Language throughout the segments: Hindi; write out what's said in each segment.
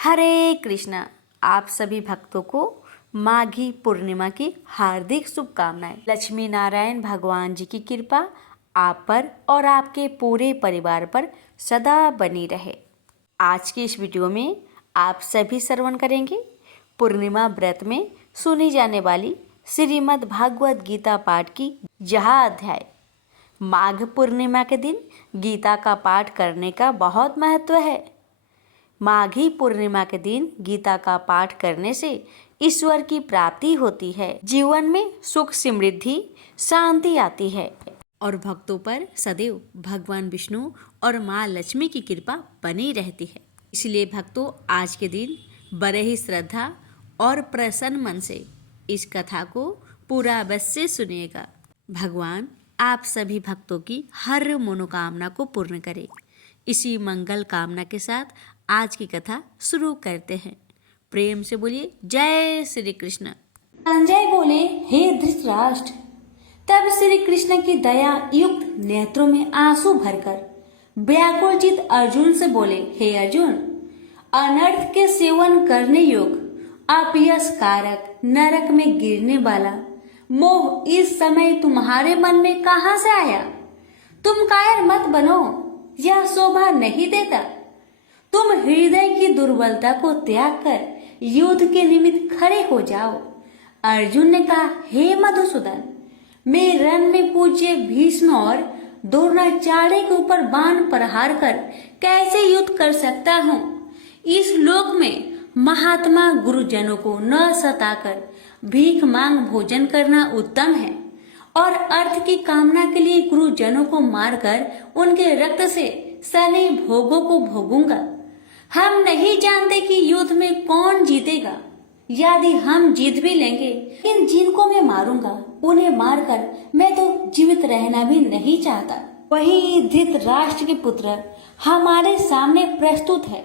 हरे कृष्णा। आप सभी भक्तों को माघी पूर्णिमा की हार्दिक शुभकामनाएं। लक्ष्मी नारायण भगवान जी की कृपा आप पर और आपके पूरे परिवार पर सदा बनी रहे। आज की इस वीडियो में आप सभी श्रवण करेंगे पूर्णिमा व्रत में सुनी जाने वाली श्रीमद् भागवत गीता पाठ की यह अध्याय। माघ पूर्णिमा के दिन गीता का पाठ करने का बहुत महत्व है। माघी पूर्णिमा के दिन गीता का पाठ करने से ईश्वर की प्राप्ति होती है, जीवन में सुख समृद्धि शांति आती है और भक्तों पर सदैव भगवान विष्णु और माँ लक्ष्मी की कृपा बनी रहती है। इसलिए भक्तों आज के दिन बड़े ही श्रद्धा और प्रसन्न मन से इस कथा को पूरा अवश्य सुनिएगा। भगवान आप सभी भक्तों की हर मनोकामना को पूर्ण करे। इसी मंगल कामना के साथ आज की कथा शुरू करते हैं। प्रेम से बोलिए जय श्री कृष्ण। संजय बोले, हे धृतराष्ट्र। तब श्री कृष्ण की दया युक्त नेत्रों में आंसू भरकर व्याकुल चित अर्जुन से बोले, हे अर्जुन, अनर्थ के सेवन करने योग्य अपयश कारक नरक में गिरने वाला मोह इस समय तुम्हारे मन में कहां से आया? तुम कायर मत बनो, यह शोभा नहीं देता। तुम हृदय की दुर्बलता को त्याग कर युद्ध के निमित्त खड़े हो जाओ। अर्जुन ने कहा, हे मधुसूदन, मैं रण में पूज्य भीष्म और द्रोणाचार्य के ऊपर बाण प्रहार कर कैसे युद्ध कर सकता हूँ? इस लोक में महात्मा गुरुजनों को न सताकर भीख मांग भोजन करना उत्तम है और अर्थ की कामना के लिए गुरुजनों को मारकर उनके रक्त से सने भोगों को भोगूंगा। हम नहीं जानते कि युद्ध में कौन जीतेगा। यदि हम जीत भी लेंगे, लेकिन जिनको मैं मारूंगा उन्हें मारकर मैं तो जीवित रहना भी नहीं चाहता। वही धृतराष्ट्र के पुत्र हमारे सामने प्रस्तुत है।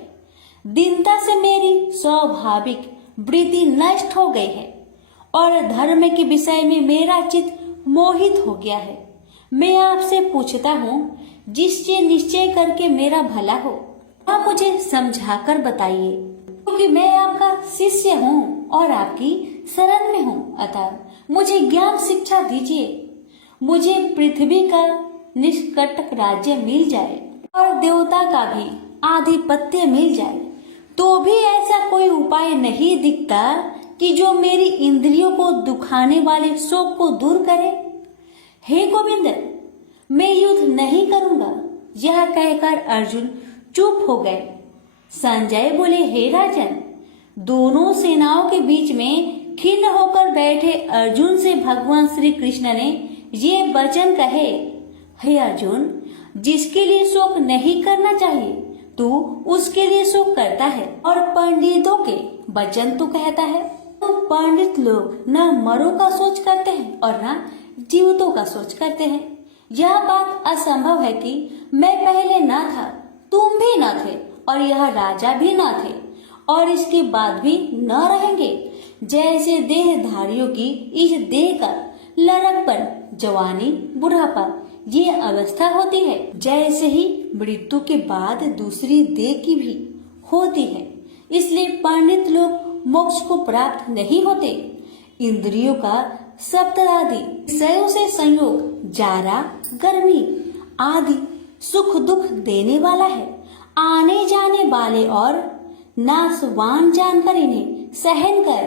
दीनता से मेरी स्वाभाविक वृत्ति नष्ट हो गई है और धर्म के विषय में मेरा चित्त मोहित हो गया है। मैं आपसे पूछता हूँ, जिससे निश्चय करके मेरा भला हो आप मुझे समझाकर बताइए, क्योंकि मैं आपका शिष्य हूँ और आपकी शरण में हूँ। अतः मुझे ज्ञान शिक्षा दीजिए। मुझे पृथ्वी का निष्कंटक राज्य मिल जाए और देवता का भी आधिपत्य मिल जाए, तो भी ऐसा कोई उपाय नहीं दिखता कि जो मेरी इंद्रियों को दुखाने वाले शोक को दूर करे। हे गोविंद, मैं युद्ध नहीं करूंगा। यह कहकर अर्जुन चुप हो गए। संजय बोले, हे राजन, दोनों सेनाओं के बीच में खिन्न होकर बैठे अर्जुन से भगवान श्री कृष्ण ने ये वचन कहे, हे अर्जुन, जिसके लिए शोक नहीं करना चाहिए तू उसके लिए शोक करता है और पंडितों के वचन तू कहता है। तो पंडित लोग न मरों का सोच करते हैं और न जीवितों का सोच करते हैं। यह बात असंभव है कि मैं पहले न था, तुम भी न थे और यह राजा भी न थे और इसके बाद भी न रहेंगे। जैसे देहधारियों की इस देह का लड़कपन, जवानी, बुढ़ापा ये अवस्था होती है, जैसे ही मृत्यु के बाद दूसरी देह की भी होती है। इसलिए पंडित लोग मोक्ष को प्राप्त नहीं होते। इंद्रियों का सप्तरादि विषयों से संयोग जारा, गर्मी आदि सुख दुख देने वाला है। आने जाने वाले और नाशवान जानकर इन्हें सहन कर।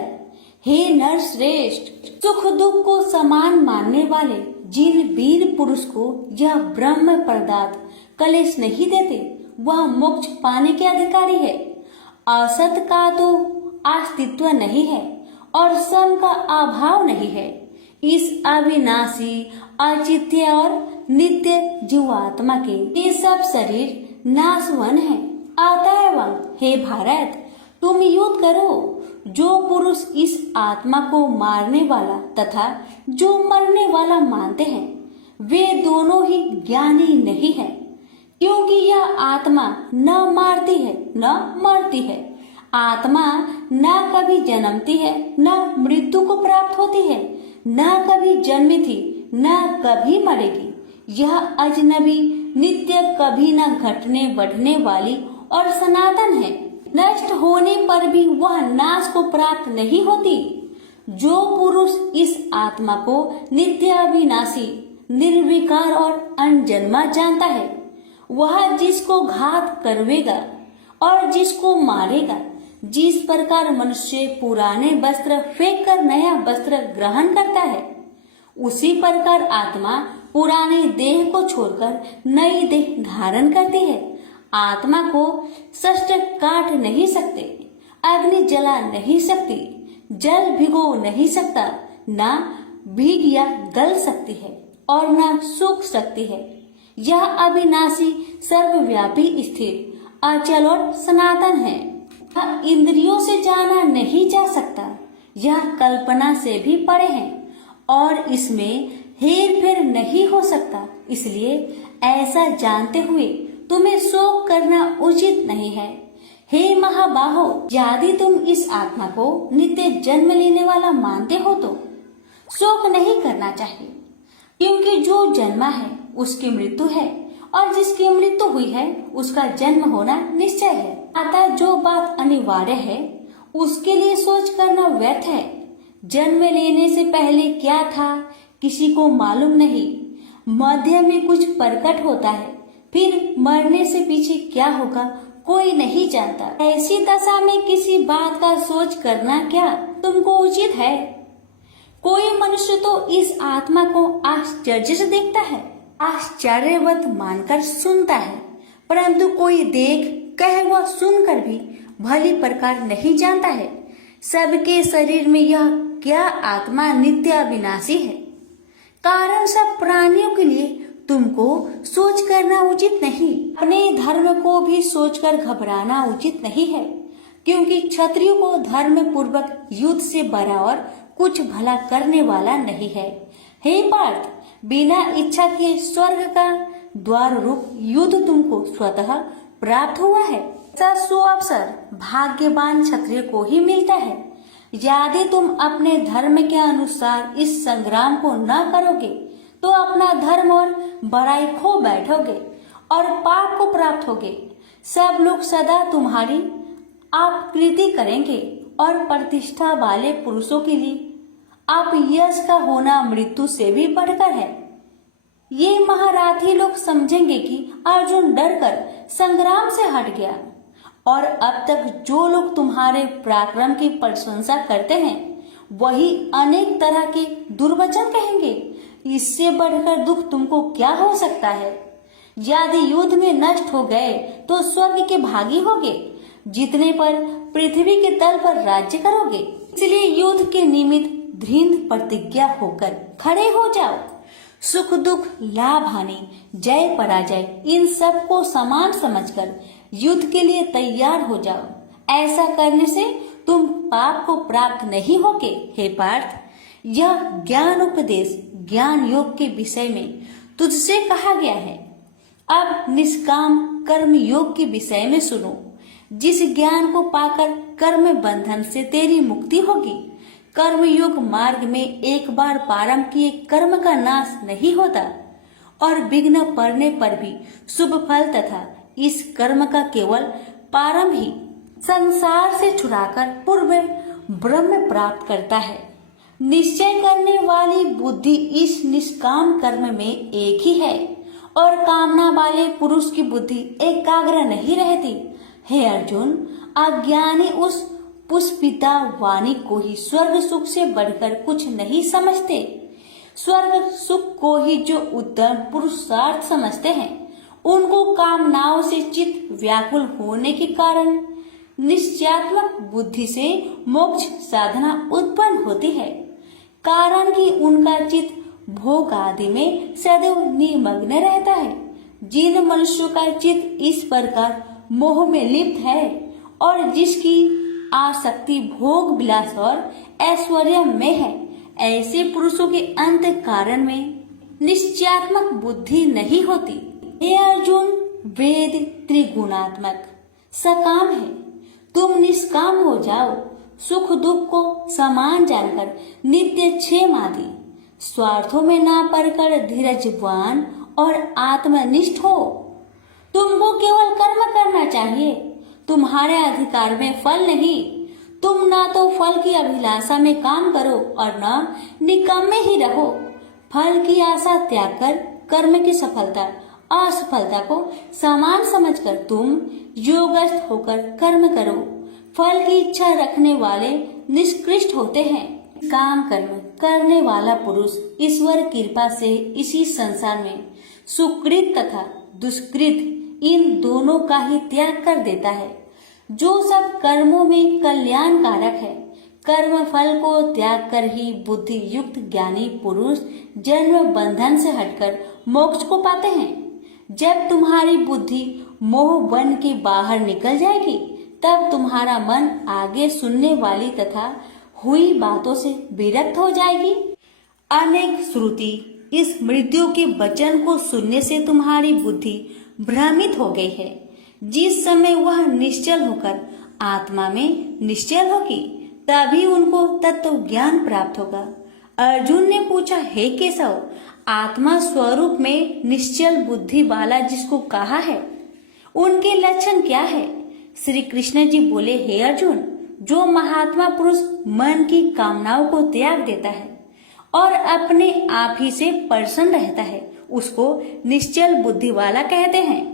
हे नर श्रेष्ठ, सुख दुख को समान मानने वाले जिन वीर पुरुष को यह ब्रह्म पदार्थ कलेश नहीं देते, वह मोक्ष पाने के अधिकारी है। असत का तो अस्तित्व नहीं है और सम का अभाव नहीं है। इस अविनाशी, अचित्य और नित्य जीवात्मा के ये सब शरीर नाशवन है। अतएव हे भारत, तुम युद्ध करो। जो पुरुष इस आत्मा को मारने वाला तथा जो मरने वाला मानते हैं, वे दोनों ही ज्ञानी नहीं है, क्योंकि यह आत्मा न मारती है न मरती है। आत्मा न कभी जन्मती है न मृत्यु को प्राप्त होती है, न कभी जन्मी थी न कभी मरेगी। यह अजनबी, नित्य, कभी न घटने बढ़ने वाली और सनातन है। नष्ट होने पर भी वह नाश को प्राप्त नहीं होती। जो पुरुष इस आत्मा को नित्य अविनाशी, निर्विकार और अनजन्मा जानता है, वह जिसको घात करवेगा और जिसको मारेगा, जिस प्रकार मनुष्य पुराने वस्त्र फेंक कर नया वस्त्र ग्रहण करता है, उसी प्रकार आत्मा पुराने देह को छोड़कर नई देह धारण करती है। आत्मा को शस्त्र काट नहीं सकते, अग्नि जला नहीं सकती, जल भिगो नहीं सकता, ना भीग या गल सकती है और न सूख सकती है। यह अविनाशी, सर्वव्यापी, स्थिर, अचल और सनातन है। यह इंद्रियों से जाना नहीं जा सकता, यह कल्पना से भी परे है और इसमें हेर फेर नहीं हो सकता। इसलिए ऐसा जानते हुए तुम्हें शोक करना उचित नहीं है। हे महाबाहो, यदि तुम इस आत्मा को नित्य जन्म लेने वाला मानते हो तो शोक नहीं करना चाहिए, क्योंकि जो जन्मा है उसकी मृत्यु है और जिसकी मृत्यु हुई है उसका जन्म होना निश्चय है। अतः जो बात अनिवार्य है उसके लिए सोच करना व्यर्थ है। जन्म लेने से पहले क्या था किसी को मालूम नहीं, मध्य में कुछ प्रकट होता है, फिर मरने से पीछे क्या होगा कोई नहीं जानता। ऐसी दशा में किसी बात का सोच करना क्या तुमको उचित है? कोई मनुष्य तो इस आत्मा को आश्चर्य से देखता है, आश्चर्यवत मानकर सुनता है, परंतु कोई देख कह व सुनकर भी भली प्रकार नहीं जानता है सबके शरीर में यह क्या आत्मा नित्य अविनाशी है। कारण सब प्राणियों के लिए तुमको सोच करना उचित नहीं। अपने धर्म को भी सोचकर घबराना उचित नहीं है, क्योंकि क्षत्रियो को धर्म पूर्वक युद्ध से बड़ा और कुछ भला करने वाला नहीं है। हे पार्थ, बिना इच्छा के स्वर्ग का द्वार रूप युद्ध तुमको स्वतः प्राप्त हुआ है। ऐसा सुअवसर भाग्यवान क्षत्रिय को ही मिलता है। यदि तुम अपने धर्म के अनुसार इस संग्राम को न करोगे तो अपना धर्म और बड़ाई खो बैठोगे और पाप को प्राप्त होगे। सब लोग सदा तुम्हारी अपकीर्ति करेंगे और प्रतिष्ठा वाले पुरुषों के लिए अपयश का होना मृत्यु से भी बढ़कर है। ये महारथी लोग समझेंगे कि अर्जुन डरकर संग्राम से हट गया, और अब तक जो लोग तुम्हारे पराक्रम की प्रशंसा करते हैं वही अनेक तरह के दुर्वचन कहेंगे। इससे बढ़कर दुख तुमको क्या हो सकता है? यदि युद्ध में नष्ट हो गए तो स्वर्ग के भागी होगे, जीतने पर पृथ्वी के तल पर राज्य करोगे। इसलिए युद्ध के निमित्त दृढ़ प्रतिज्ञा होकर खड़े हो जाओ। सुख दुख, लाभ हानि, जय पराजय, इन सब को समान समझकर युद्ध के लिए तैयार हो जाओ। ऐसा करने से तुम पाप को प्राप्त नहीं होगे। हे पार्थ, यह ज्ञान उपदेश ज्ञान योग के विषय में तुझसे कहा गया है। अब निष्काम कर्म योग के विषय में सुनो। जिस ज्ञान को पाकर कर्म बंधन से तेरी मुक्ति होगी। कर्म योग मार्ग में एक बार प्रारंभ किए कर्म का नाश नहीं होता और विघ्न पड़ने पर भी शुभ फल तथा इस कर्म का केवल प्रारंभ ही संसार से छुड़ाकर पूर्व ब्रह्म प्राप्त करता है। निश्चय करने वाली बुद्धि इस निष्काम कर्म में एक ही है और कामना वाले पुरुष की बुद्धि एकाग्र नहीं रहती। हे अर्जुन, अज्ञानी उस पुष्पिता वाणी को ही स्वर्ग सुख से बढ़कर कुछ नहीं समझते। स्वर्ग सुख को ही जो उत्तम पुरुषार्थ समझते हैं, उनको कामनाओं से चित्त व्याकुल होने के कारण निश्चयात्मक बुद्धि से मोक्ष साधना उत्पन्न होती है। कारण कि उनका चित्त भोग आदि में सदैव निमग्न रहता है। जिन मनुष्यों का चित्त इस प्रकार मोह में लिप्त है और जिसकी आसक्ति भोग विलास और ऐश्वर्य में है, ऐसे पुरुषों के अंत कारण में निश्चयात्मक बुद्धि नहीं होती। हे अर्जुन, वेद त्रिगुणात्मक सकाम है, तुम निष्काम हो जाओ। सुख दुख को समान जानकर नित्य क्षेम आदि स्वार्थों में ना पड़कर धीरजवान और आत्मनिष्ठ हो। तुमको केवल कर्म करना चाहिए। तुम्हारे अधिकार में फल नहीं। तुम ना तो फल की अभिलाषा में काम करो और न निकम्मे ही रहो। फल की आशा त्याग कर कर्म की सफलता असफलता को समान समझकर तुम योगस्थ होकर कर्म करो। फल की इच्छा रखने वाले निष्कृष्ट होते हैं। काम कर्म करने वाला पुरुष ईश्वर कृपा से इसी संसार में सुकृत तथा दुष्कृत इन दोनों का ही त्याग कर देता है। जो सब कर्मों में कल्याणकारक है, कर्म फल को त्याग कर ही बुद्धि युक्त ज्ञानी पुरुष जन्म बंधन से हटकर मोक्ष को पाते हैं। जब तुम्हारी बुद्धि मोह बन के बाहर निकल जाएगी, तब तुम्हारा मन आगे सुनने वाली तथा हुई बातों से विरक्त हो जाएगी। अनेक श्रुति इस मृत्यु के वचन को सुनने से तुम्हारी बुद्धि भ्रमित हो गई है। जिस समय वह निश्चल होकर आत्मा में निश्चल होगी, तभी उनको तत्व ज्ञान प्राप्त होगा। अर्जुन ने पूछा, हे केशव, आत्मा स्वरूप में निश्चल बुद्धि वाला जिसको कहा है, उनके लक्षण क्या है? श्री कृष्ण जी बोले, हे अर्जुन, जो महात्मा पुरुष मन की कामनाओं को त्याग देता है और अपने आप ही से प्रसन्न रहता है, उसको निश्चल बुद्धि वाला कहते हैं।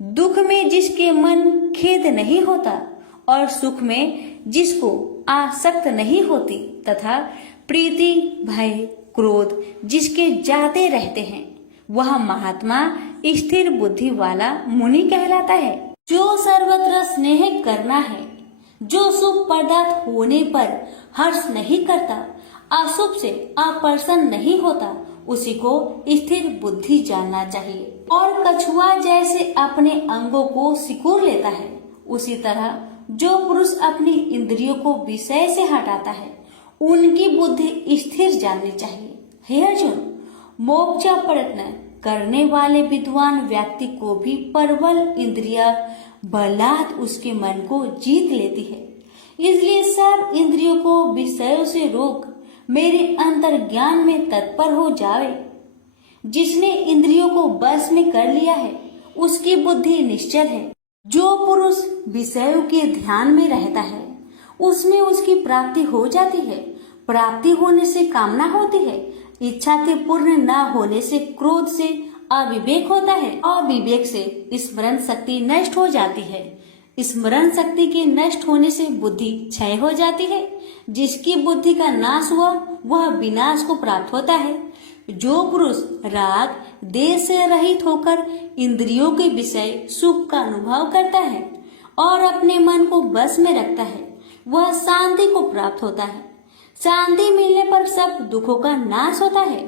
दुख में जिसके मन खेद नहीं होता और सुख में जिसको आसक्त नहीं होती तथा प्रीति भय क्रोध जिसके जाते रहते हैं, वह महात्मा स्थिर बुद्धि वाला मुनि कहलाता है। जो सर्वत्र स्नेह करना है, जो शुभ पदार्थ होने पर हर्ष नहीं करता, अशुभ से अप्रसन्न नहीं होता, उसी को स्थिर बुद्धि जानना चाहिए। और कछुआ जैसे अपने अंगों को सिकोड़ लेता है, उसी तरह जो पुरुष अपनी इंद्रियों को विषय से हटाता है, उनकी बुद्धि स्थिर जाननी चाहिए। हे अर्जुन, मोक्ष प्रयत्न करने वाले विद्वान व्यक्ति को भी प्रबल इंद्रिया बलात् उसके मन को जीत लेती है। इसलिए सब इंद्रियों को विषयों से रोक मेरे अंतर ज्ञान में तत्पर हो जावे। जिसने इंद्रियों को बस में कर लिया है, उसकी बुद्धि निश्चल है। जो पुरुष विषयों के ध्यान में रहता है, उसमें उसकी प्राप्ति हो जाती है। प्राप्ति होने से कामना होती है, इच्छा के पूर्ण न होने से क्रोध से अविवेक होता है, अविवेक से स्मरण शक्ति नष्ट हो जाती है, स्मरण शक्ति के नष्ट होने से बुद्धि क्षय हो जाती है। जिसकी बुद्धि का नाश हुआ, वह विनाश को प्राप्त होता है। जो पुरुष राग देश से रहित होकर इंद्रियों के विषय सुख का अनुभव करता है और अपने मन को बस में रखता है, वह शांति को प्राप्त होता है। शांति मिलने पर सब दुखों का नाश होता है।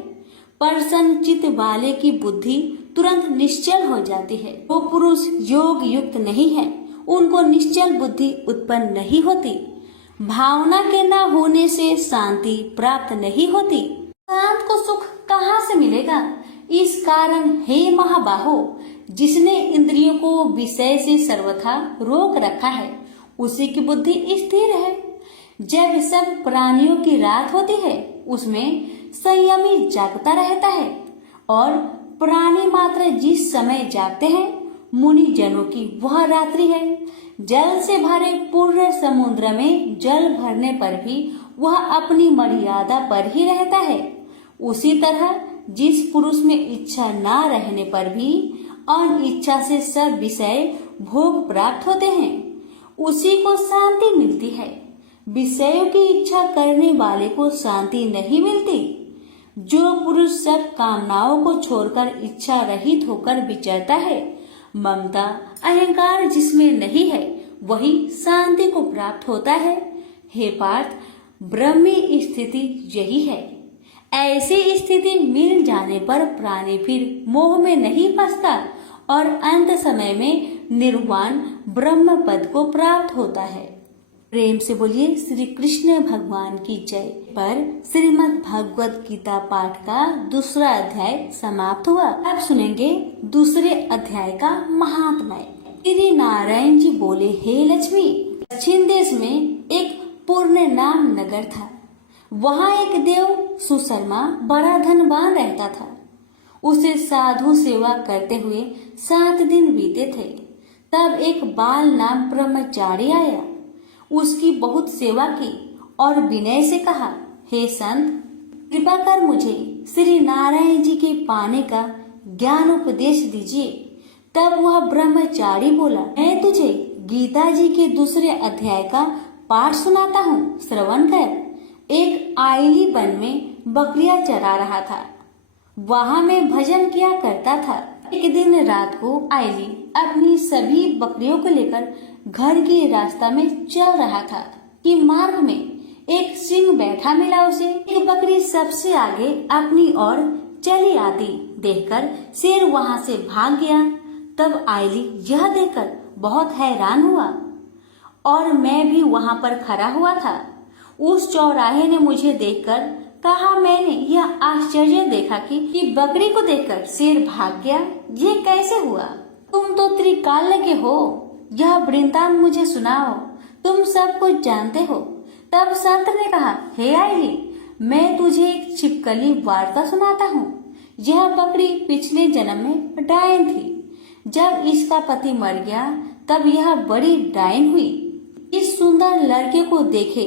प्रसन्न चित्त वाले की बुद्धि तुरंत निश्चल हो जाती है। वो पुरुष योग युक्त नहीं है, उनको निश्चल बुद्धि उत्पन्न नहीं होती। भावना के न होने से शांति प्राप्त नहीं होती। शांत को सुख कहाँ से मिलेगा? इस कारण हे महाबाहो, जिसने इंद्रियों को विषय से सर्वथा रोक रखा है, उसी की बुद्धि स्थिर है। जब सब प्राणियों की रात होती है, उसमें संयमी जागता रहता है और प्राणी मात्र जिस समय जागते हैं, मुनि जनों की वह रात्रि है। जल से भरे पूर्ण समुद्र में जल भरने पर भी वह अपनी मर्यादा पर ही रहता है। उसी तरह जिस पुरुष में इच्छा न रहने पर भी अनिच्छा से सब विषय भोग प्राप्त होते हैं, उसी को शांति मिलती है। विषयों की इच्छा करने वाले को शांति नहीं मिलती। जो पुरुष सब कामनाओं को छोड़कर इच्छा रहित होकर विचरता है, ममता अहंकार जिसमें नहीं है, वही शांति को प्राप्त होता है। हे पार्थ, ब्रह्मी स्थिति यही है। ऐसी स्थिति मिल जाने पर प्राणी फिर मोह में नहीं फंसता और अंत समय में निर्वाण ब्रह्म पद को प्राप्त होता है। प्रेम से बोलिए श्री कृष्ण भगवान की जय। पर श्रीमद् भगवत गीता पाठ का दूसरा अध्याय समाप्त हुआ। अब सुनेंगे दूसरे अध्याय का महात्म्य। श्री नारायण जी बोले, हे लक्ष्मी, दक्षिण देश में एक पूर्ण नाम नगर था। वहाँ एक देव सुशर्मा बड़ा धनवान रहता था। उसे साधु सेवा करते हुए 7 दिन बीते थे। तब एक बाल नाम ब्रह्मचारी आया, उसकी बहुत सेवा की और विनय से कहा, हे संत, कृपा कर मुझे श्री नारायण जी के पाने का ज्ञान उपदेश दीजिए। तब वह ब्रह्मचारी बोला, मैं तुझे गीता जी के दूसरे अध्याय का पाठ सुनाता हूँ, श्रवण कर। एक आइली वन में बकरियां चरा रहा था, वहां मैं भजन किया करता था। एक दिन रात को आइली अपनी सभी बकरियों को लेकर घर के रास्ता में चल रहा था कि मार्ग में एक सिंह बैठा मिला उसे। एक बकरी सबसे आगे अपनी ओर चली आती देखकर शेर वहां से भाग गया। तब आइली यह देखकर बहुत हैरान हुआ और मैं भी वहां पर खड़ा हुआ था। उस चौराहे ने मुझे देखकर कहा, मैंने यह आश्चर्य देखा कि बकरी को देखकर शेर भाग गया, ये कैसे हुआ? तुम तो त्रिकाल के हो, यह वृंतांत मुझे सुनाओ, तुम सब कुछ जानते हो। तब संत ने कहा, हे आइली, मैं तुझे एक छिपकली वार्ता सुनाता हूँ। यह बकरी पिछले जन्म में डायन थी। जब इसका पति मर गया तब यह बड़ी डायन हुई। इस सुंदर लड़के को देखे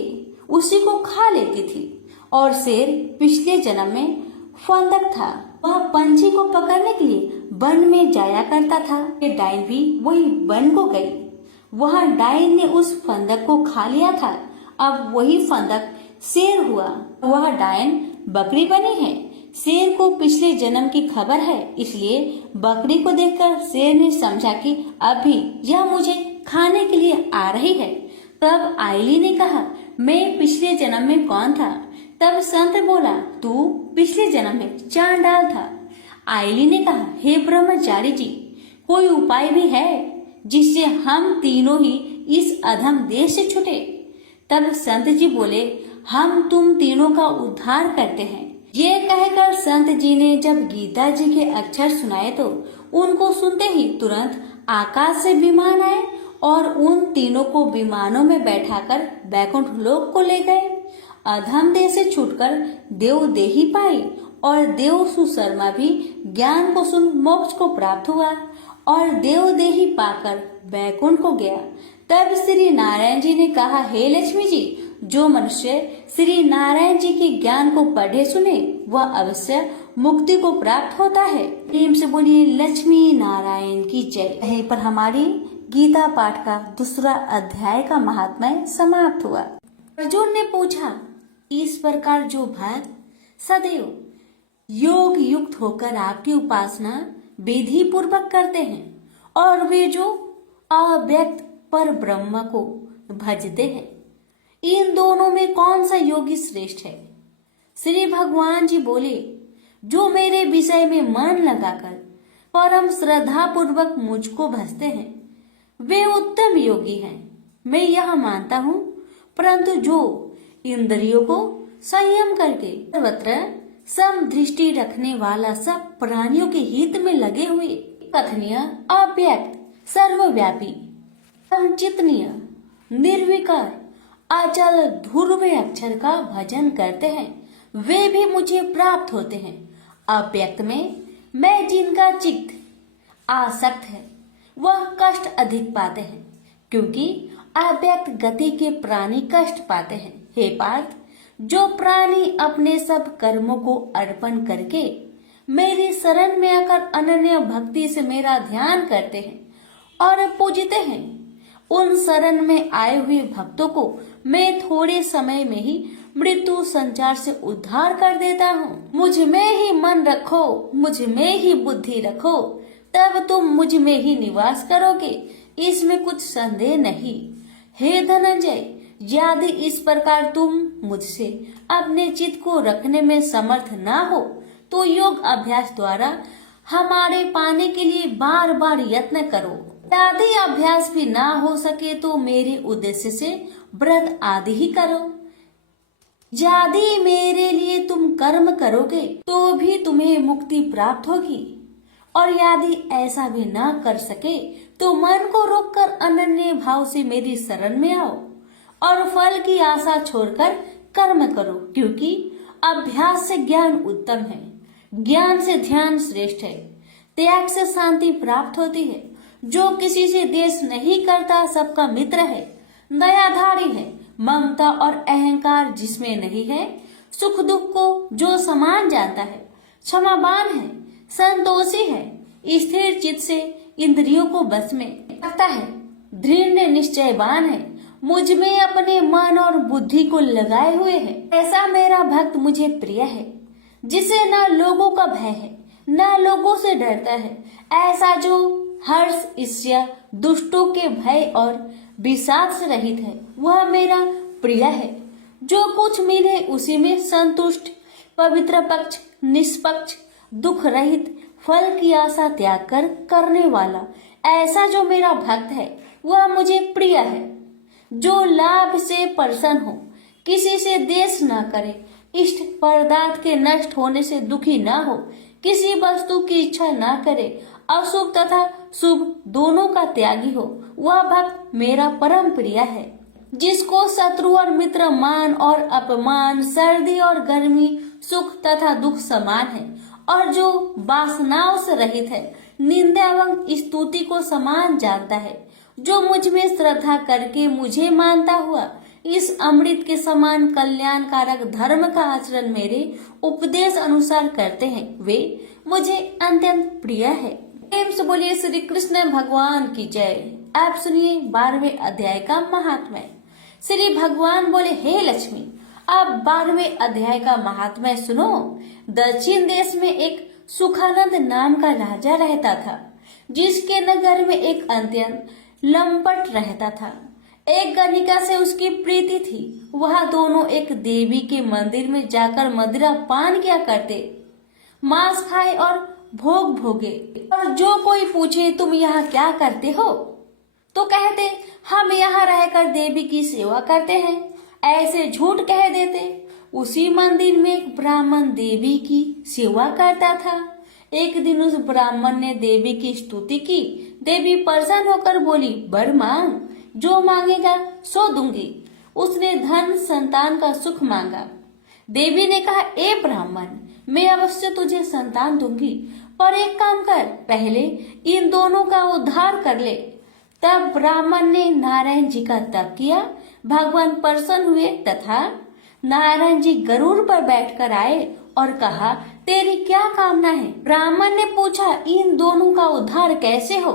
उसी को खा लेती थी। और शेर पिछले जन्म में फंदक था, वह पंछी को पकड़ने के लिए वन में जाया करता था। ये डायन भी वही वन को गई, वह डायन ने उस फंदक को खा लिया था। अब वही फंदक शेर हुआ, वह डायन बकरी बनी है। शेर को पिछले जन्म की खबर है, इसलिए बकरी को देखकर शेर ने समझा कि अभी यह मुझे खाने के लिए आ रही है। तब आइली ने कहा, मैं पिछले जन्म में कौन था? तब संत बोला, तू पिछले जन्म में चांडाल था। आइली ने कहा, हे ब्रह्मचारी जी, कोई उपाय भी है जिससे हम तीनों ही इस अधम देश से छूटे? तब संत जी बोले, हम तुम तीनों का उद्धार करते हैं। ये कहकर संत जी ने जब गीता जी के अक्षर सुनाए तो उनको सुनते ही तुरंत आकाश से विमान आए और उन तीनों को विमानों में बैठाकर बैकुंठ लोक को ले गए। अधम देह से छूटकर देव देही पाई और देव सुशर्मा भी ज्ञान को सुन मोक्ष को प्राप्त हुआ और देव देही पाकर बैकुंठ को गया। तब श्री नारायण जी ने कहा, हे लक्ष्मी जी, जो मनुष्य श्री नारायण जी के ज्ञान को पढ़े सुने वह अवश्य मुक्ति को प्राप्त होता है। प्रेम से बोलिए लक्ष्मी नारायण की जय। यहीं पर हमारी गीता पाठ का दूसरा अध्याय का महात्म्य समाप्त हुआ। अर्जुन ने पूछा, इस प्रकार जो भक्त सदैव योग युक्त होकर आपकी उपासना विधि पूर्वक करते हैं और वे जो अव्यक्त पर ब्रह्म को भजते हैं, इन दोनों में कौन सा योगी श्रेष्ठ है? श्री भगवान जी बोले, जो मेरे विषय में मन लगाकर परम श्रद्धा पूर्वक मुझको भजते हैं वे उत्तम योगी हैं। मैं यह मानता हूँ, परंतु जो इंद्रियों को संयम करके सर्वत्र सम दृष्टि रखने वाला सब प्राणियों के हित में लगे हुए कथनीय अव्यक्त सर्वव्यापी चितनीय निर्विकार अचल ध्रुव अक्षर का भजन करते हैं वे भी मुझे प्राप्त होते हैं। अव्यक्त में मैं जिनका चित्त आसक्त है वह कष्ट अधिक पाते हैं, क्योंकि अव्यक्त गति के प्राणी कष्ट पाते हैं। हे पार्थ, जो प्राणी अपने सब कर्मों को अर्पण करके मेरी शरण में आकर अनन्य भक्ति से मेरा ध्यान करते हैं और पूजते हैं, उन शरण में आए हुए भक्तों को मैं थोड़े समय में ही मृत्यु संचार से उद्धार कर देता हूँ। मुझ में ही मन रखो, मुझ में ही बुद्धि रखो, तब तुम मुझ में ही निवास करोगे, इसमें कुछ संदेह नहीं। हे धनंजय, यदि इस प्रकार तुम मुझसे अपने चित्त को रखने में समर्थ ना हो तो योग अभ्यास द्वारा हमारे पाने के लिए बार बार यत्न करो। यदि अभ्यास भी ना हो सके तो मेरे उद्देश्य से व्रत आदि ही करो। यदि मेरे लिए तुम कर्म करोगे तो भी तुम्हें मुक्ति प्राप्त होगी, और यदि ऐसा भी ना कर सके तो मन को रोककर अनन्य भाव से मेरी शरण में आओ और फल की आशा छोड़कर कर्म करो, क्योंकि अभ्यास से ज्ञान उत्तम है, ज्ञान से ध्यान श्रेष्ठ है, त्याग से शांति प्राप्त होती है, जो किसी से द्वेष नहीं करता, सबका मित्र है, दयाधारी है, ममता और अहंकार जिसमें नहीं है, सुख दुख को जो समान जानता है, क्षमावान है, संतोषी है, स्थिर चित्त से इंद्रियों को बस में रखता है, दृढ़ निश्चयवान है, मुझ में अपने मन और बुद्धि को लगाए हुए है। ऐसा मेरा भक्त मुझे प्रिय है, जिसे न लोगों का भय है, न लोगों से डरता है। ऐसा जो हर्ष, ईर्ष्या, दुष्टों के भय और विषाद से रहित है, वह मेरा प्रिय है। जो कुछ मिले उसी में संतुष्ट, पवित्र पक्ष, निष्पक्ष, दुख रहित, फल की आशा त्याग कर करने वाला, ऐसा जो मेरा भक्त है वह मुझे प्रिय है। जो लाभ से प्रसन्न हो, किसी से द्वेष न करे, इष्ट पदार्थ के नष्ट होने से दुखी न हो, किसी वस्तु की इच्छा न करे, अशुभ तथा शुभ दोनों का त्यागी हो, वह भक्त मेरा परम प्रिय है। जिसको शत्रु और मित्र, मान और अपमान, सर्दी और गर्मी, सुख तथा दुख समान है, और जो वासनाओं से रहित है, निंदा एवं स्तुति को समान जानता है, जो मुझ में श्रद्धा करके मुझे मानता हुआ इस अमृत के समान कल्याणकारक धर्म का आचरण मेरे उपदेश अनुसार करते हैं, वे मुझे अत्यंत प्रिय है। प्रेम से बोलिए श्री कृष्ण भगवान की जय। आप सुनिए 12वें अध्याय का महात्म्य। श्री भगवान बोले, हे लक्ष्मी, अब 12वें अध्याय का महात्म्य सुनो। दक्षिण देश में एक सुखानंद नाम का राजा रहता था, जिसके नगर में एक अत्यंत लंपट रहता था। एक गणिका से उसकी प्रीति थी। वह दोनों एक देवी के मंदिर में जाकर मदिरा पान किया करते, मांस खाए और भोग भोगे। और जो कोई पूछे तुम यहाँ क्या करते हो, तो कहते हम यहाँ रहकर देवी की सेवा करते हैं, ऐसे झूठ कह देते। उसी मंदिर में एक ब्राह्मण देवी की सेवा करता था। एक दिन उस ब्राह्मण ने देवी की स्तुति की। देवी प्रसन्न होकर बोली, वर मांग, जो मांगेगा सो दूंगी। उसने धन, संतान का सुख मांगा। देवी ने कहा, ए ब्राह्मण, मैं अवश्य तुझे संतान दूंगी, पर एक काम कर, पहले इन दोनों का उद्धार कर ले। तब ब्राह्मण ने नारायण जी का तप किया। भगवान प्रसन्न हुए तथा नारायण जी गरुड़ पर बैठकर आए और कहा, तेरी क्या कामना है? ब्राह्मण ने पूछा, इन दोनों का उद्धार कैसे हो?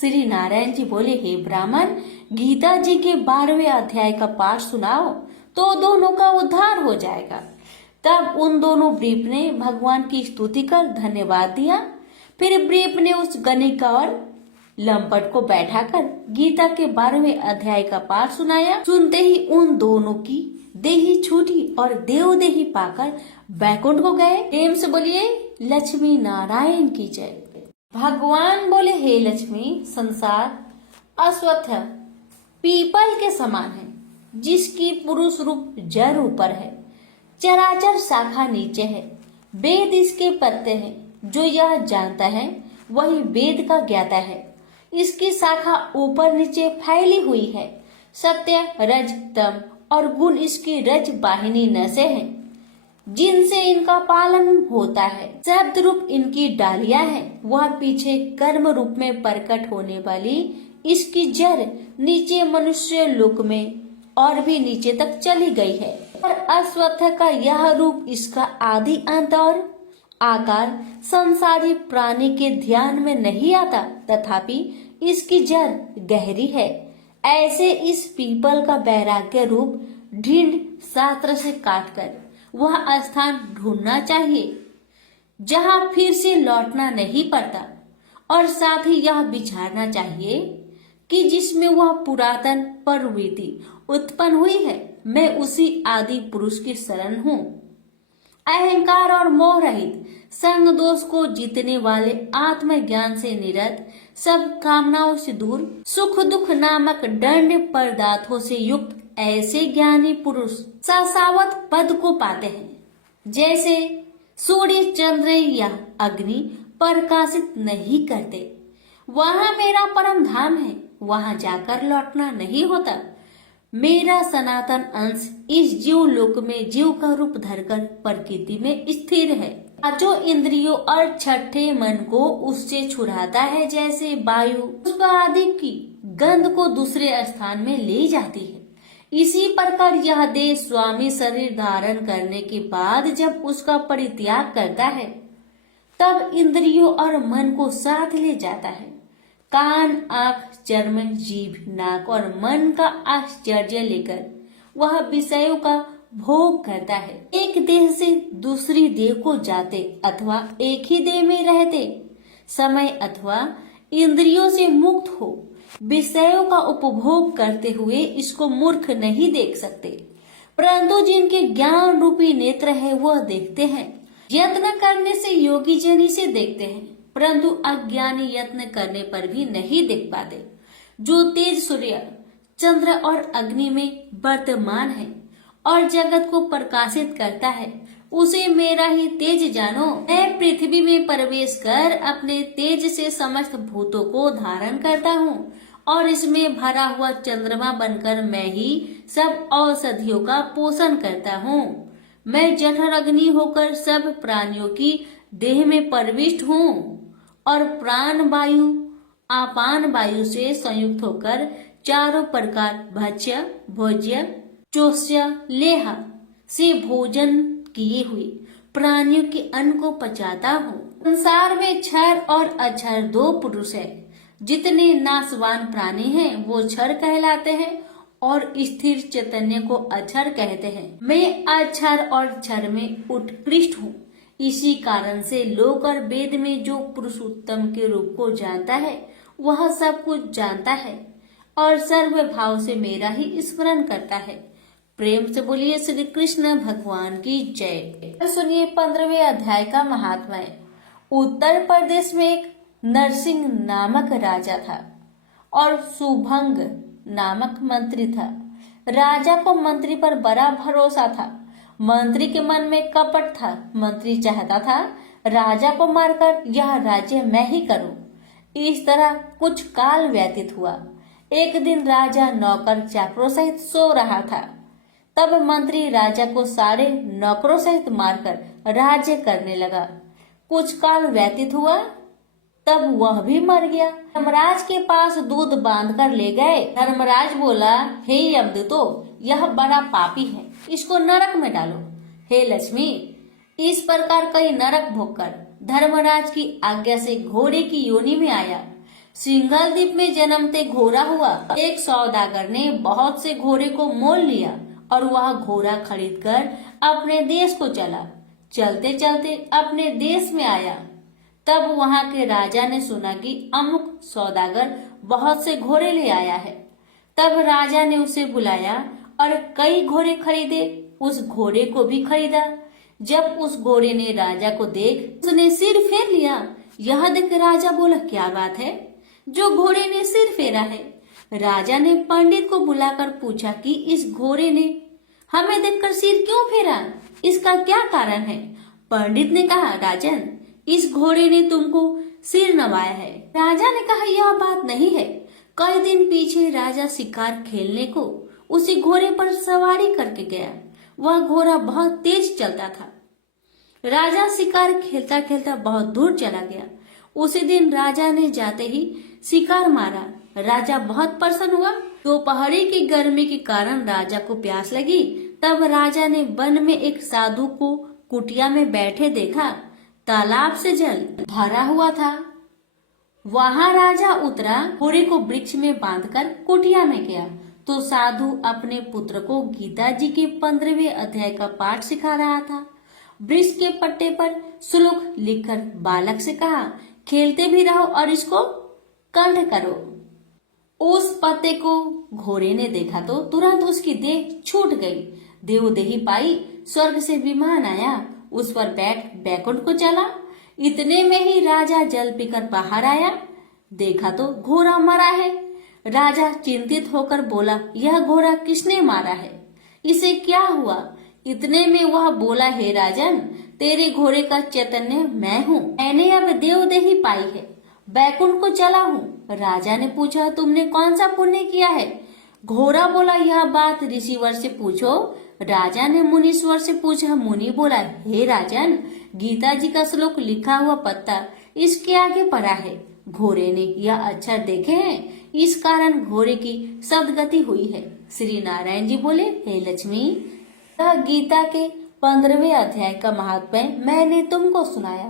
श्री नारायण जी बोले, हे ब्राह्मण, गीता जी के 12वें अध्याय का पाठ सुनाओ तो दोनों का उद्धार हो जाएगा। तब उन दोनों ब्रीप ने भगवान की स्तुति कर धन्यवाद दिया। फिर ब्रीप ने उस गणिका और लंपट को बैठाकर गीता के 12वें अध्याय का पाठ सुनाया। सुनते ही उन दोनों की देही छूटी और देवदेही पाकर बैकुंठ को गए। प्रेम से बोलिए लक्ष्मी नारायण की जय। भगवान बोले, हे लक्ष्मी, संसार अश्वत्थ पीपल के समान है, जिसकी पुरुष रूप जड़ ऊपर है, चराचर शाखा नीचे है, वेद इसके पत्ते हैं। जो यह जानता है वही वेद का ज्ञाता है। इसकी शाखा ऊपर नीचे फैली हुई है। सत्य, रज, तम और गुण इसकी रज वाहिनी नसें हैं, जिनसे इनका पालन होता है। शब्द रूप इनकी डालियां हैं। वह पीछे कर्म रूप में प्रकट होने वाली इसकी जड़ नीचे मनुष्य लोक में और भी नीचे तक चली गई है। और अश्वत्थ का यह रूप इसका आदि अंत और आकार संसारी प्राणी के ध्यान में नहीं आता, तथापि इसकी जड़ गहरी है। ऐसे इस पीपल का वैराग्य रूप ढींढ शास्त्र से काटकर वह स्थान ढूंढना चाहिए जहां फिर से लौटना नहीं पड़ता, और साथ ही यह विचारना चाहिए कि जिसमें वह पुरातन प्रवृत्ति उत्पन्न हुई है, मैं उसी आदि पुरुष की शरण हूँ। अहंकार और मोह रहित, संग दोष को जीतने वाले, आत्मज्ञान से निरत, सब कामनाओं से दूर, सुख दुख नामक दंड पदार्थों से युक्त ऐसे ज्ञानी पुरुष शाश्वत पद को पाते हैं। जैसे सूर्य, चंद्र या अग्नि प्रकाशित नहीं करते, वहाँ मेरा परम धाम है, वहाँ जाकर लौटना नहीं होता। मेरा सनातन अंश इस जीव लोक में जीव का रूप धरकर प्रकृति में स्थिर है। पांचों इंद्रियों और छठे मन को उससे छुड़ाता है, जैसे वायु पुष्प आदि की गंध को दूसरे स्थान में ले जाती है। इसी प्रकार यह देह स्वामी शरीर धारण करने के बाद जब उसका परित्याग करता है तब इंद्रियों और मन को साथ ले जाता है। कान, आंख, चर्म, जीभ, नाक और मन का आश्चर्य लेकर वह विषयों का भोग करता है। एक देह से दूसरी देह को जाते अथवा एक ही देह में रहते समय अथवा इंद्रियों से मुक्त हो विषयों का उपभोग करते हुए इसको मूर्ख नहीं देख सकते, परंतु जिनके ज्ञान रूपी नेत्र है वह देखते हैं। यत्न करने से योगी जन इसे देखते हैं, परंतु अज्ञानी यत्न करने पर भी नहीं देख पाते। जो तेज सूर्य, चंद्र और अग्नि में वर्तमान है और जगत को प्रकाशित करता है, उसे मेरा ही तेज जानो। मैं पृथ्वी में प्रवेश कर अपने तेज से समस्त भूतों को धारण करता हूँ और इसमें भरा हुआ चंद्रमा बनकर मैं ही सब औषधियों का पोषण करता हूँ। मैं जठर अग्नि होकर सब प्राणियों की देह में प्रविष्ट हूँ और प्राण वायु आपान वायु से संयुक्त होकर चारों प्रकार भक्ष्य, भोज्य, चोष्य, लेह से भोजन किए हुए प्राणियों के अन्न को पचाता हूँ। संसार में क्षर और अक्षर दो पुरुष है। जितने नाशवान प्राणी हैं वो क्षर कहलाते हैं और स्थिर चैतन्य को अक्षर कहते हैं। मैं अक्षर और क्षर में उत्कृष्ट हूँ। इसी कारण से लोक और वेद में जो पुरुषोत्तम के रूप को जानता है वह सब कुछ जानता है और सर्व भाव से मेरा ही स्मरण करता है। प्रेम से बोलिए श्री कृष्ण भगवान की जय। सुनिए 15वें अध्याय का महात्म्य। उत्तर प्रदेश में एक नरसिंह नामक राजा था और सुभंग नामक मंत्री था। राजा को मंत्री पर बड़ा भरोसा था। मंत्री के मन में कपट था। मंत्री चाहता था राजा को मारकर यह राज्य मैं ही करूं। इस तरह कुछ काल व्यतीत हुआ। एक दिन राजा नौकर चाकरों सहित सो रहा था। तब मंत्री राजा को सारे नौकरों सहित मारकर राज्य करने लगा। कुछ काल व्यतीत हुआ तब वह भी मर गया। धर्मराज के पास दूध बांध कर ले गए। धर्मराज बोला, हे यमदूतो, यह बड़ा पापी है, इसको नरक में डालो। हे लक्ष्मी, इस प्रकार कई नरक भोगकर धर्मराज की आज्ञा से घोड़े की योनि में आया। सिंघल द्वीप में जन्मते घोड़ा हुआ। एक सौदागर ने बहुत से घोड़े को मोल लिया और वह घोड़ा खरीदकर अपने देश को चला। चलते चलते अपने देश में आया। तब वहां के राजा ने सुना कि अमुक सौदागर बहुत से घोड़े ले आया है। तब राजा ने उसे बुलाया और कई घोड़े खरीदे। उस घोड़े को भी खरीदा। जब उस घोड़े ने राजा को देख उसने सिर फेर लिया। यह देख राजा बोला, क्या बात है जो घोड़े ने सिर फेरा है? राजा ने पंडित को बुलाकर पूछा कि इस घोड़े ने हमें देखकर सिर क्यों फेरा, इसका क्या कारण है? पंडित ने कहा, राजन, इस घोड़े ने तुमको सिर नवाया है। राजा ने कहा, यह बात नहीं है। कई दिन पीछे राजा शिकार खेलने को उसी घोड़े पर सवारी करके गया। वह घोड़ा बहुत तेज चलता था। राजा शिकार खेलता खेलता बहुत दूर चला गया। उसी दिन राजा ने जाते ही शिकार मारा। राजा बहुत प्रसन्न हुआ। दोपहरी की गर्मी के कारण राजा को प्यास लगी। तब राजा ने वन में एक साधु को कुटिया में बैठे देखा। तालाब से जल भरा हुआ था। वहां राजा उतरा, घोड़े को वृक्ष में बांधकर कुटिया में गया तो साधु अपने पुत्र को गीता जी के 15वें अध्याय का पाठ सिखा रहा था। वृक्ष के पट्टे पर श्लोक लिखकर बालक से कहा, खेलते भी रहो और इसको कंठ करो। उस पत्ते को घोड़े ने देखा तो तुरंत उसकी देह छूट गई। देवदेही पाई, स्वर्ग से विमान आया, उस पर बैठ बैकुंठ को चला। इतने में ही राजा जल पीकर बाहर आया। देखा तो घोड़ा मरा है। राजा चिंतित होकर बोला, यह घोड़ा किसने मारा है? इसे क्या हुआ? इतने में वह बोला, हे राजन, तेरे घोड़े का चैतन्य मैं हूँ। मैंने अब देवदेही पाई है, बैकुंठ को चला हूँ। राजा ने पूछा, तुमने कौन सा पुण्य किया है? घोड़ा बोला, यह बात ऋषिवर से पूछो। राजा ने मुनीश्वर से पूछा। मुनि बोला, हे राजन, गीता जी का श्लोक लिखा हुआ पत्ता इसके आगे पड़ा है। घोड़े ने यह अक्षर देखे हैं, इस कारण घोड़े की सदगति हुई है। श्री नारायण जी बोले, हे लक्ष्मी, यह गीता के 15वें अध्याय का महात्म्य मैंने तुमको सुनाया।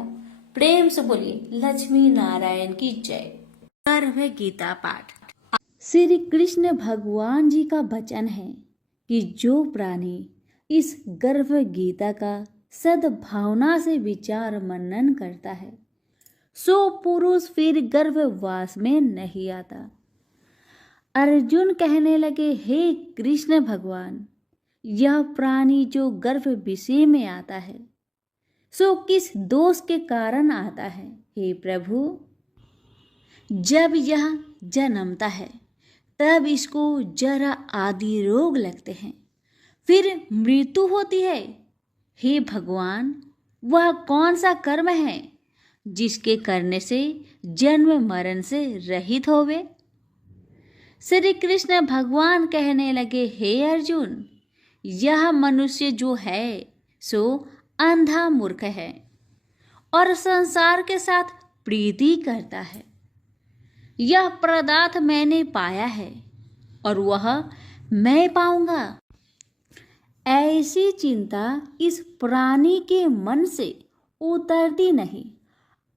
प्रेम से बोलिए लक्ष्मी नारायण की जय। गर्भ गीता पाठ। श्री कृष्ण भगवान जी का वचन है कि जो प्राणी इस गर्भ गीता का सद्भावना से विचार मनन करता है, सो पुरुष फिर गर्भवास में नहीं आता। अर्जुन कहने लगे, हे कृष्ण भगवान, यह प्राणी जो गर्भ विषय में आता है, सो किस दोष के कारण आता है? हे प्रभु, जब यह जन्मता है तब इसको जरा आदि रोग लगते हैं, फिर मृत्यु होती है। हे भगवान, वह कौन सा कर्म है जिसके करने से जन्म मरण से रहित होवे? श्री कृष्ण भगवान कहने लगे, हे अर्जुन, यह मनुष्य जो है सो अंधा मूर्ख है और संसार के साथ प्रीति करता है। यह पदार्थ मैंने पाया है और वह मैं पाऊंगा, ऐसी चिंता इस प्राणी के मन से उतरती नहीं।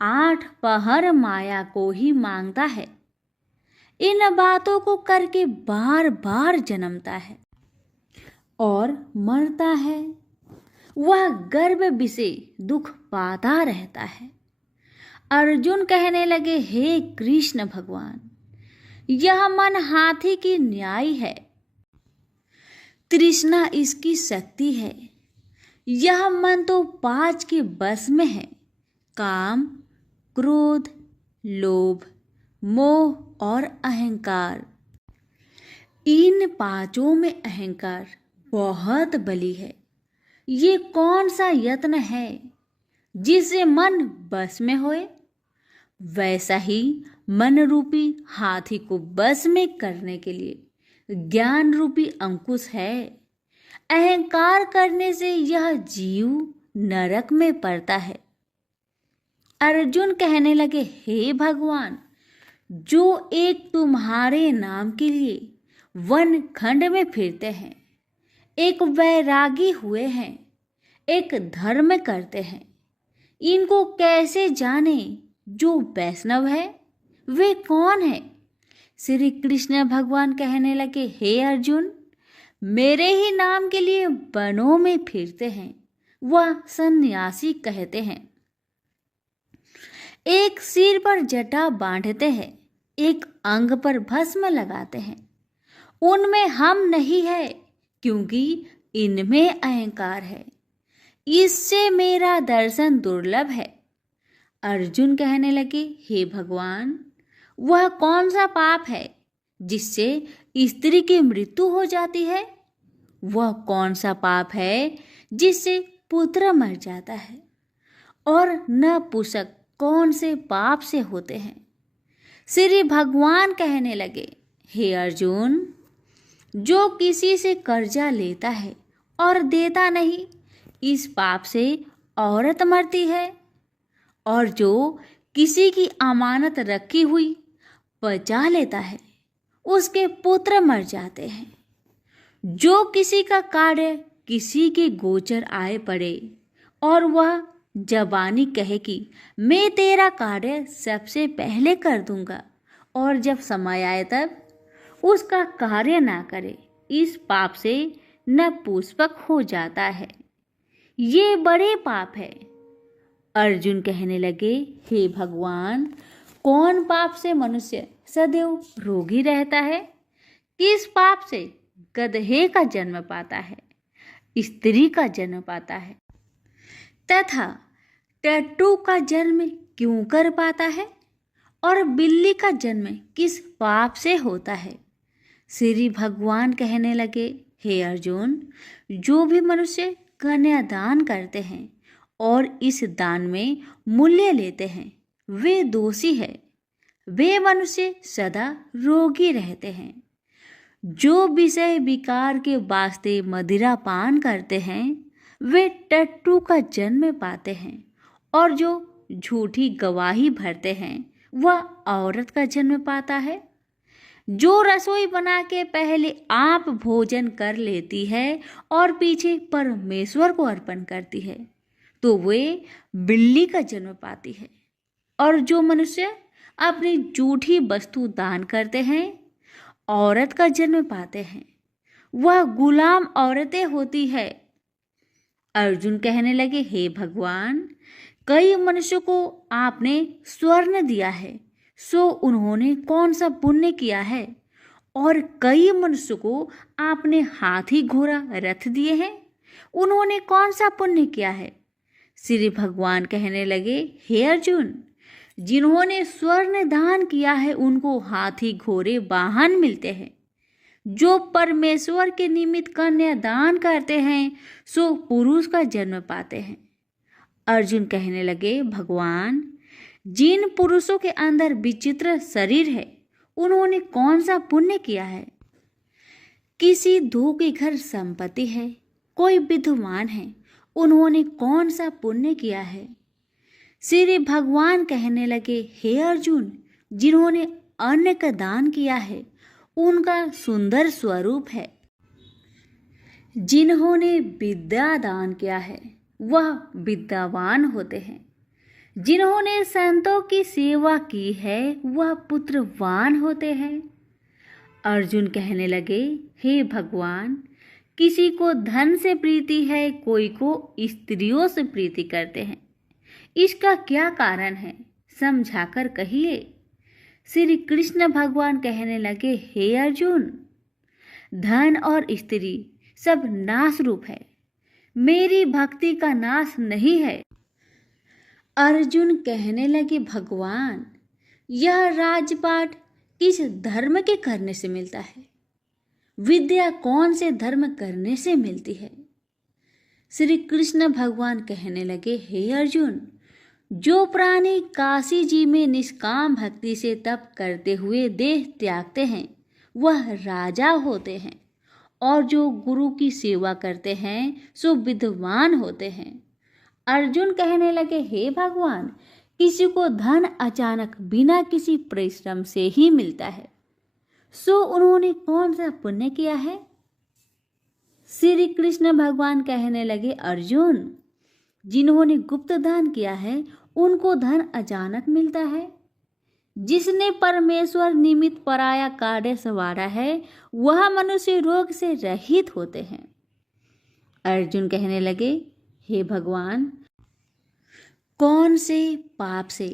8 पहर माया को ही मांगता है, इन बातों को करके बार बार जन्मता है और मरता है। वह गर्भ विषय दुख पाता रहता है। अर्जुन कहने लगे, हे कृष्ण भगवान, यह मन हाथी की न्याय है, तृष्णा इसकी शक्ति है। यह मन तो 5 के बस में है, काम, क्रोध, लोभ, मोह और अहंकार। इन 5 में अहंकार बहुत बली है। ये कौन सा यत्न है जिससे मन बस में होए? वैसा ही मन रूपी हाथी को बस में करने के लिए ज्ञान रूपी अंकुश है। अहंकार करने से यह जीव नरक में पड़ता है। अर्जुन कहने लगे, हे भगवान, जो एक तुम्हारे नाम के लिए वन खंड में फिरते हैं, एक वैरागी हुए हैं, एक धर्म करते हैं, इनको कैसे जाने? जो वैष्णव है वे कौन है? श्री कृष्ण भगवान कहने लगे, हे अर्जुन, मेरे ही नाम के लिए वनों में फिरते हैं, वह सन्यासी कहते हैं। एक सिर पर जटा बांधते हैं, एक अंग पर भस्म लगाते हैं। उनमें हम नहीं है, क्योंकि इनमें अहंकार है। इससे मेरा दर्शन दुर्लभ है। अर्जुन कहने लगे, हे भगवान, वह कौन सा पाप है जिससे स्त्री की मृत्यु हो जाती है? वह कौन सा पाप है जिससे पुत्र मर जाता है? और नपुंसक कौन से पाप से होते हैं? श्री भगवान कहने लगे, हे अर्जुन, जो किसी से कर्जा लेता है और देता नहीं, इस पाप से औरत मरती है। और जो किसी की अमानत रखी हुई बचा लेता है, उसके पुत्र मर जाते हैं। जो किसी का कार्य किसी के गोचर आए पड़े और वह जबानी कहे कि मैं तेरा कार्य सबसे पहले कर दूंगा, और जब समय आए तब उसका कार्य ना करे, इस पाप से नपुंसक हो जाता है। ये बड़े पाप है। अर्जुन कहने लगे, हे भगवान, कौन पाप से मनुष्य सदैव रोगी रहता है? किस पाप से गधे का जन्म पाता है, स्त्री का जन्म पाता है, तथा टट्टू का जन्म क्यों कर पाता है? और बिल्ली का जन्म किस पाप से होता है? श्री भगवान कहने लगे, हे अर्जुन, जो भी मनुष्य कन्यादान करते हैं और इस दान में मूल्य लेते हैं, वे दोषी है। वे मनुष्य सदा रोगी रहते हैं। जो विषय विकार के वास्ते मदिरा पान करते हैं, वे टट्टू का जन्म पाते हैं और जो झूठी गवाही भरते हैं वह औरत का जन्म पाता है। जो रसोई बना के पहले आप भोजन कर लेती है और पीछे परमेश्वर को अर्पण करती है तो वे बिल्ली का जन्म पाती है। और जो मनुष्य अपनी झूठी वस्तु दान करते हैं औरत का जन्म पाते हैं, वह गुलाम औरतें होती है। अर्जुन कहने लगे, हे भगवान, कई मनुष्यों को आपने स्वर्ण दिया है, सो उन्होंने कौन सा पुण्य किया है? और कई मनुष्यों को आपने हाथी घोड़ा रथ दिए हैं, उन्होंने कौन सा पुण्य किया है? श्री भगवान कहने लगे, हे अर्जुन, जिन्होंने स्वर्ण दान किया है उनको हाथी घोड़े वाहन मिलते हैं। जो परमेश्वर के निमित्त कन्या दान करते हैं सो पुरुष का जन्म पाते हैं। अर्जुन कहने लगे, भगवान, जिन पुरुषों के अंदर विचित्र शरीर है उन्होंने कौन सा पुण्य किया है? किसी दो के घर संपत्ति है, कोई विद्वान है, उन्होंने कौन सा पुण्य किया है? श्री भगवान कहने लगे, हे अर्जुन, जिन्होंने अन्न का दान किया है उनका सुंदर स्वरूप है। जिन्होंने विद्या दान किया है वह विद्यावान होते हैं। जिन्होंने संतों की सेवा की है वह पुत्रवान होते हैं। अर्जुन कहने लगे, हे भगवान, किसी को धन से प्रीति है, कोई को स्त्रियों से प्रीति करते हैं। इसका क्या कारण है, समझाकर कहिए। श्री कृष्ण भगवान कहने लगे, हे अर्जुन, धन और स्त्री सब नाश रूप है, मेरी भक्ति का नाश नहीं है। अर्जुन कहने लगे, भगवान, यह राजपाट किस धर्म के करने से मिलता है? विद्या कौन से धर्म करने से मिलती है? श्री कृष्ण भगवान कहने लगे, हे अर्जुन, जो प्राणी काशी जी में निष्काम भक्ति से तप करते हुए देह त्यागते हैं वह राजा होते हैं, और जो गुरु की सेवा करते हैं सो विद्वान होते हैं। अर्जुन कहने लगे, हे भगवान, किसी को धन अचानक बिना किसी परिश्रम से ही मिलता है, सो उन्होंने कौन सा पुण्य किया है? श्री कृष्ण भगवान कहने लगे, अर्जुन, जिन्होंने गुप्त दान किया है उनको धन अचानक मिलता है। जिसने परमेश्वर निमित्त पराया कार्य संवारा है वह मनुष्य रोग से रहित होते हैं। अर्जुन कहने लगे, हे भगवान, कौन से पाप से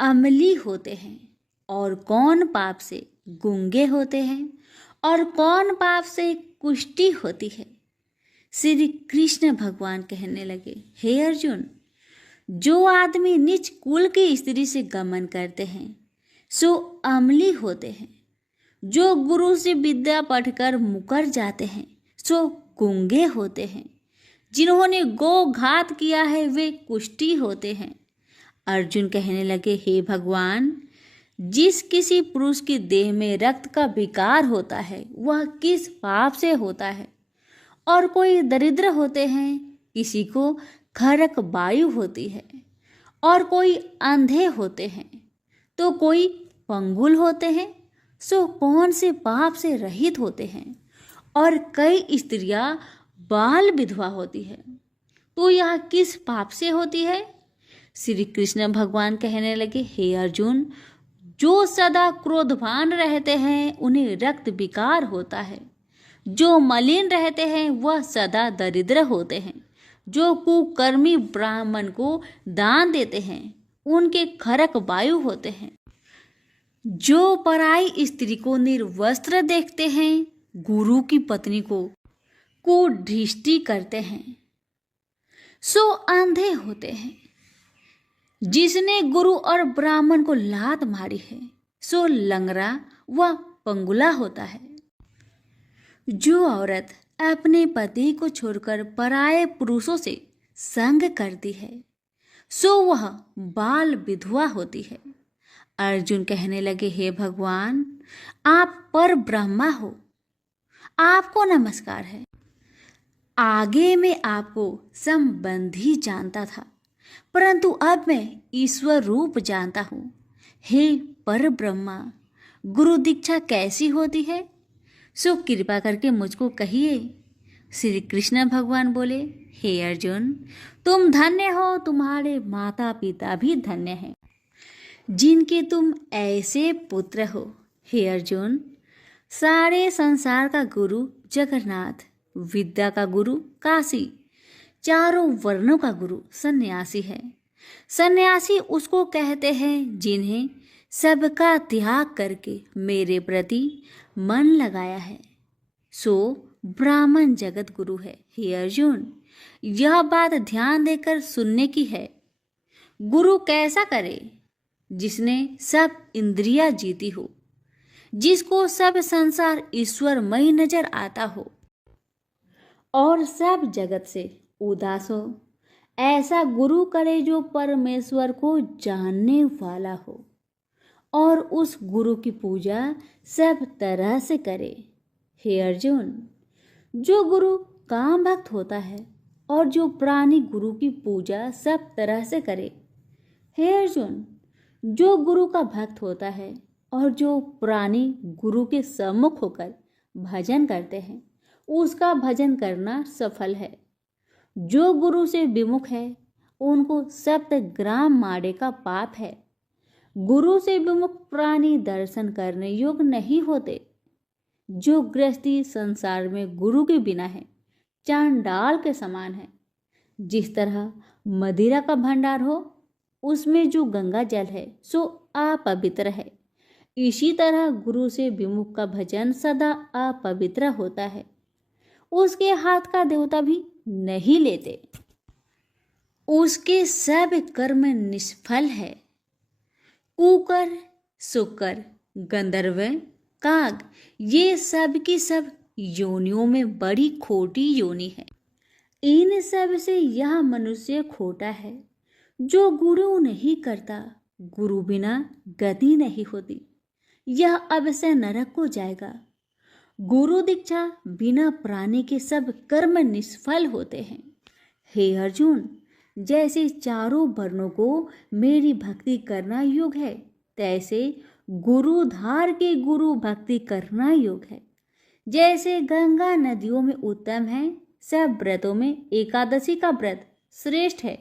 अमली होते हैं और कौन पाप से गूंगे होते हैं और कौन पाप से कुष्ठी होती है? श्री कृष्ण भगवान कहने लगे, हे अर्जुन, जो आदमी नीच कुल की स्त्री से गमन करते हैं सो अमली होते हैं। जो गुरु से विद्या पढ़कर मुकर जाते हैं सो गूंगे होते हैं। जिन्होंने गो घात किया है वे कुष्ठी होते हैं। अर्जुन कहने लगे, हे भगवान, जिस किसी पुरुष के देह में रक्त का विकार होता है वह किस पाप से होता है? और कोई दरिद्र होते हैं, किसी को खरक वायु होती है, और कोई अंधे होते हैं, तो कोई पंगुल होते हैं, सो कौन से पाप से रहित होते हैं? और कई स्त्रियां बाल विधवा होती है, तो यह किस पाप से होती है? श्री कृष्ण भगवान कहने लगे, हे अर्जुन, जो सदा क्रोधवान रहते हैं उन्हें रक्त विकार होता है। जो मलिन रहते हैं वह सदा दरिद्र होते हैं। जो कुकर्मी ब्राह्मण को दान देते हैं उनके खरक वायु होते हैं। जो पराई स्त्री को निर्वस्त्र देखते हैं, गुरु की पत्नी को कुदृष्टि करते हैं, सो अंधे होते हैं। जिसने गुरु और ब्राह्मण को लात मारी है सो लंगड़ा व पंगुला होता है। जो औरत अपने पति को छोड़कर पराये पुरुषों से संग करती है सो वह बाल विधवा होती है। अर्जुन कहने लगे, हे भगवान, आप पर ब्रह्मा हो, आपको नमस्कार है। आगे मैं आपको संबंधी जानता था, परंतु अब मैं ईश्वर रूप जानता हूँ। हे पर ब्रह्मा, गुरु दीक्षा कैसी होती है, सो कृपा करके मुझको कहिए। श्री कृष्ण भगवान बोले, हे अर्जुन, तुम धन्य हो, तुम्हारे माता पिता भी धन्य हैं, जिनके तुम ऐसे पुत्र हो। हे अर्जुन, सारे संसार का गुरु जगन्नाथ, विद्या का गुरु काशी, चारों वर्णों का गुरु सन्यासी है। सन्यासी उसको कहते हैं जिन्हें सबका त्याग करके मेरे प्रति मन लगाया है, सो ब्राह्मण जगत गुरु है। हे अर्जुन, यह बात ध्यान देकर सुनने की है। गुरु कैसा करे? जिसने सब इंद्रियां जीती हो, जिसको सब संसार ईश्वरमय नजर आता हो और सब जगत से उदास हो। ऐसा गुरु करे जो परमेश्वर को जानने वाला हो और उस गुरु की पूजा सब तरह से करे। हे अर्जुन, जो गुरु काम भक्त होता है और जो प्राणी गुरु की पूजा सब तरह से करे। हे अर्जुन, जो गुरु का भक्त होता है और जो प्राणी गुरु के सम्मुख होकर भजन करते हैं, उसका भजन करना सफल है। जो गुरु से विमुख है, उनको 7 ग्राम माड़े का पाप है। गुरु से विमुख प्राणी दर्शन करने योग्य नहीं होते। जो गृहस्थी संसार में गुरु के बिना है, चांडाल के समान है। जिस तरह मदिरा का भंडार हो, उसमें जो गंगा जल है सो अपवित्र है, इसी तरह गुरु से विमुख का भजन सदा अपवित्र होता है। उसके हाथ का देवता भी नहीं लेते, उसके सब कर्म निष्फल है। कुकर, शुकर, गंधर्व, काग, ये सब की सब योनियों में बड़ी खोटी योनि है। इन सब से यह मनुष्य खोटा है। जो गुरु नहीं करता, गुरु बिना गति नहीं होती, यह अवश्य नरक को जाएगा। गुरु दीक्षा बिना प्राणी के सब कर्म निष्फल होते हैं। हे अर्जुन, जैसे चारों वर्णों को मेरी भक्ति करना योग है, तैसे गुरुधार के गुरु भक्ति करना योग है। जैसे गंगा नदियों में उत्तम है, सब व्रतों में एकादशी का व्रत श्रेष्ठ है,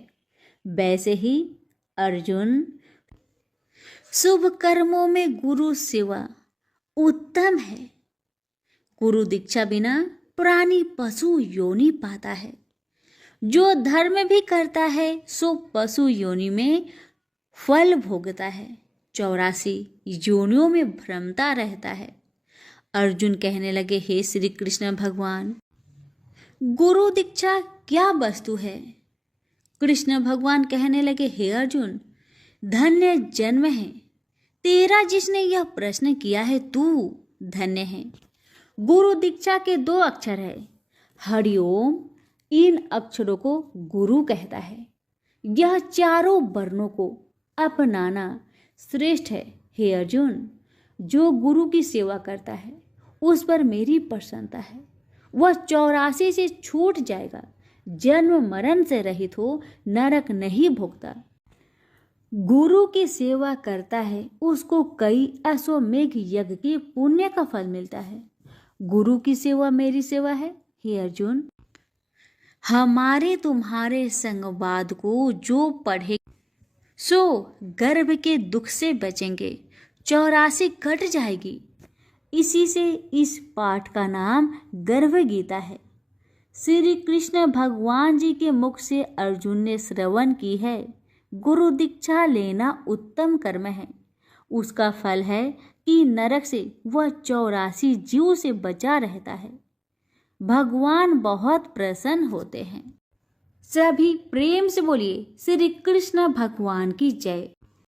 वैसे ही अर्जुन, शुभ कर्मों में गुरु सेवा उत्तम है। गुरु दीक्षा बिना प्राणी पशु योनि पाता है। जो धर्म भी करता है सो पशु योनि में फल भोगता है, 84 योनियों में भ्रमता रहता है। अर्जुन कहने लगे, हे श्री कृष्ण भगवान, गुरु दीक्षा क्या वस्तु है? कृष्ण भगवान कहने लगे, हे अर्जुन, धन्य जन्म है तेरा जिसने यह प्रश्न किया है, तू धन्य है। गुरु दीक्षा के 2 अक्षर है, हरिओम। इन अक्षरों को गुरु कहता है। यह चारों वर्णों को अपनाना श्रेष्ठ है। हे अर्जुन, जो गुरु की सेवा करता है उस पर मेरी प्रसन्नता है। वह 84 से छूट जाएगा, जन्म मरण से रहित हो, नरक नहीं भोगता। गुरु की सेवा करता है, उसको कई अश्वमेघ यज्ञ के पुण्य का फल मिलता है। गुरु की सेवा मेरी सेवा है। हे अर्जुन, हमारे तुम्हारे संवाद को जो पढ़े सो गर्भ के दुख से बचेंगे, 84 कट जाएगी। इसी से इस पाठ का नाम गर्भ गीता है। श्री कृष्ण भगवान जी के मुख से अर्जुन ने श्रवण की है। गुरु दीक्षा लेना उत्तम कर्म है। उसका फल है कि नरक से वह 84 जीव से बचा रहता है। भगवान बहुत प्रसन्न होते हैं। सभी प्रेम से बोलिए, श्री कृष्ण भगवान की जय।